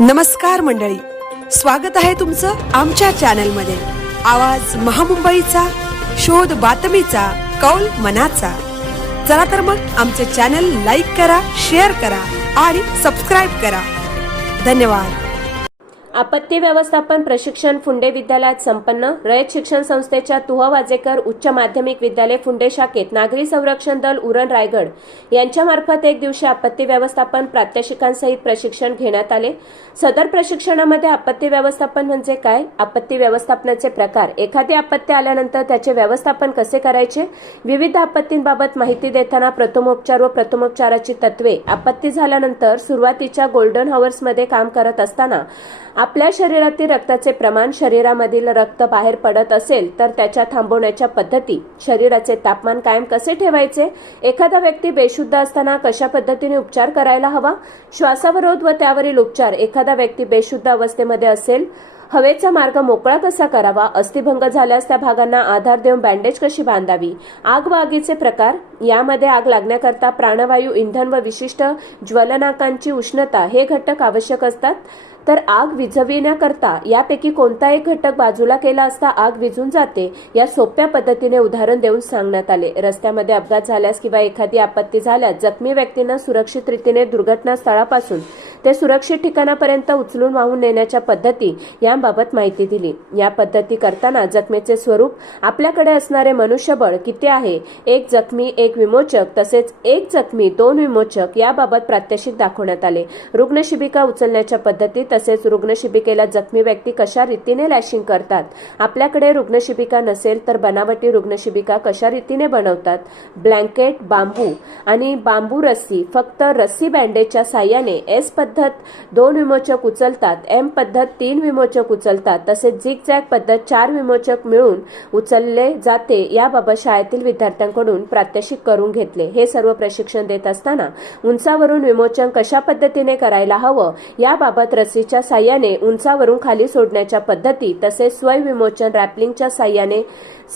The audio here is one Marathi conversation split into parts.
नमस्कार मंडळी, स्वागत आहे तुमचं आमच्या चॅनलमध्ये। आवाज महामुंबईचा, शोध बातमीचा, कौल मनाचा। चला तर मग आमचे चॅनल लाईक करा, शेअर करा आणि सबस्क्राइब करा। धन्यवाद। आपत्ती व्यवस्थापन प्रशिक्षण फुंडे विद्यालयात संपन्न। रयत शिक्षण संस्थेच्या तुह वाजेकर उच्च माध्यमिक विद्यालय फुंडे शाखेत नागरी संरक्षण दल उरण रायगड यांच्यामार्फत एक दिवसीय आपत्ती व्यवस्थापन प्रात्यक्षिकांसहित प्रशिक्षण घेण्यात आले। सदर प्रशिक्षणामध्ये आपत्ती व्यवस्थापन म्हणजे काय, आपत्ती व्यवस्थापनाचे प्रकार, एखादी आपत्ती आल्यानंतर त्याचे व्यवस्थापन कसे करायचे, विविध आपत्तींबाबत माहिती देताना प्रथमोपचार व प्रथमोपचाराची तत्वे, आपत्ती झाल्यानंतर सुरुवातीच्या गोल्डन हॉवर्समध्ये काम करत असताना आपल्या शरीरातील रक्ताचे प्रमाण, शरीरामधील रक्त बाहेर पडत असेल तर त्याच्या थांबवण्याच्या पद्धती, शरीराचे तापमान कायम कसे ठेवायचे, एखादा व्यक्ती बेशुद्ध असताना कशा पद्धतीने उपचार करायला हवा, श्वासावरोध व त्यावरील उपचार, एखादा व्यक्ती बेशुद्ध अवस्थेमध्ये असेल हवेचा मार्ग मोकळा कसा करावा, अस्थिभंग झाल्यास त्या भागांना आधार देऊन बँडेज कशी बांधावी, आग व आगीचे प्रकार, यामध्ये आग लागण्याकरता प्राणवायू, इंधन व विशिष्ट ज्वलनाकांची उष्णता हे घटक आवश्यक असतात। तर आग विझविण्याकरता यापैकी कोणता एक घटक बाजूला केला असता आग विझून जाते, या सोप्या पद्धतीने उदाहरण देऊन सांगण्यात आले। रस्त्यामध्ये अपघात झाल्यास किंवा एखादी आपत्ती झाल्यास जखमी व्यक्तींना सुरक्षित रीतीने दुर्घटना स्थळापासून ते सुरक्षित ठिकाणापर्यंत उचलून वाहून नेण्याच्या पद्धती याबाबत माहिती दिली। या पद्धती करताना जखमेचे स्वरूप, आपल्याकडे असणारे मनुष्यबळ किती आहे, एक जखमी एक विमोचक तसेच एक जखमी दोन विमोचक याबाबत प्रात्यक्षिक दाखवण्यात आले। रुग्णशिबिका उचलण्याच्या पद्धती तसेच रुग्णशिबिकेला जखमी व्यक्ती कशा रीतीने लॅशिंग करतात, आपल्याकडे रुग्णशिबिका नसेल तर बनावटी रुग्णशिबिका कशा रीतीने बनवतात, ब्लँकेट, बांबू आणि बांबू रस्सी, फक्त रस्सी बँडेजच्या साह्याने, एस पद्धत 2 विमोचक उचलतात, एम पद्धत 3 विमोचक उचलतात तसेच झिगझॅग पद्धत 4 विमोचक मिळून उचलले जाते, याबाबत शाळेतील विद्यार्थ्यांकडून प्रात्यक्षिक करून घेतले। हे सर्व प्रशिक्षण देत असताना उंचावरून विमोचन कशा पद्धतीने करायला हवं, याबाबत रस्सीच्या साह्याने उंचावरून खाली सोडण्याच्या पद्धती तसेच स्वयंविमोचन रॅपलिंगच्या साह्याने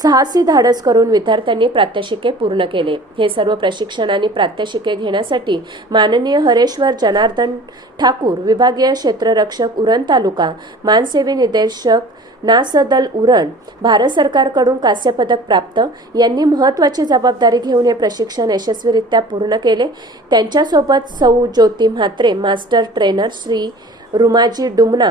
साहसी धाडस करून विद्यार्थ्यांनी प्रात्यक्षिके पूर्ण केले। हे सर्व प्रशिक्षण आणि प्रात्यक्षिके घेण्यासाठी माननीय हरेश्वर जनार्दन ठाकूर, विभागीय क्षेत्ररक्षक उरण तालुका, मानसेवी निदेशक नासदल उरण, भारत सरकारकडून कांस्य पदक प्राप्त, यांनी महत्त्वाची जबाबदारी घेऊन हे प्रशिक्षण यशस्वीरित्या पूर्ण केले। त्यांच्यासोबत सौ ज्योती म्हात्रे, मास्टर ट्रेनर, श्री रुमाजी डुमना,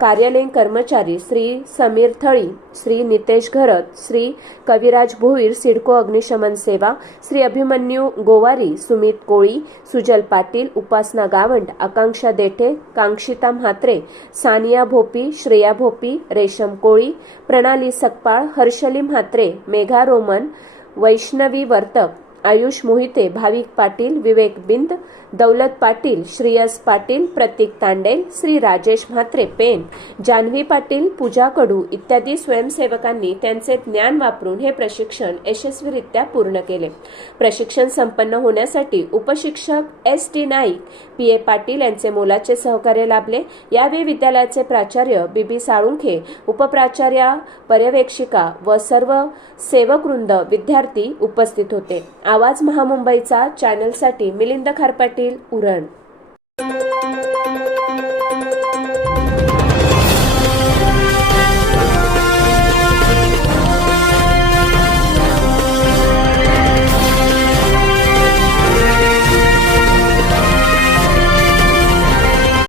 कार्यालयीन कर्मचारी श्री समीर थळी, श्री नितेश घरत, श्री कविराज भोईर, सिडको अग्निशमन सेवा, श्री अभिमन्यू गोवारी, सुमित कोळी, सुजल पाटील, उपासना गावंड, आकांक्षा देठे, कांक्षिता म्हात्रे, सानिया भोपी, श्रेया भोपी, रेशम कोळी, प्रणाली सकपाळ, हर्षली म्हात्रे, मेघा रोमन, वैष्णवी वर्तक, आयुष मोहिते, भाविक पाटील, विवेक बिंद, दौलत पाटील, श्रेयस पाटील, प्रतीक तांडेल, श्री राजेश म्हात्रे पेन, जान्हवी पाटील, पूजा कडू इत्यादी स्वयंसेवकांनी त्यांचे ज्ञान वापरून हे प्रशिक्षण यशस्वीरित्या पूर्ण केले। प्रशिक्षण संपन्न होण्यासाठी उपशिक्षक S T Naik, P A Patil यांचे मोलाचे सहकार्य लाभले। यावेळी विद्यालयाचे प्राचार्य बीबी साळुंखे, उपप्राचार्या, पर्यवेक्षिका व सर्व सेवकवृंद, विद्यार्थी उपस्थित होते। आवाज महामुंबईचा चॅनलसाठी मिलिंद खारपाटील, उरण।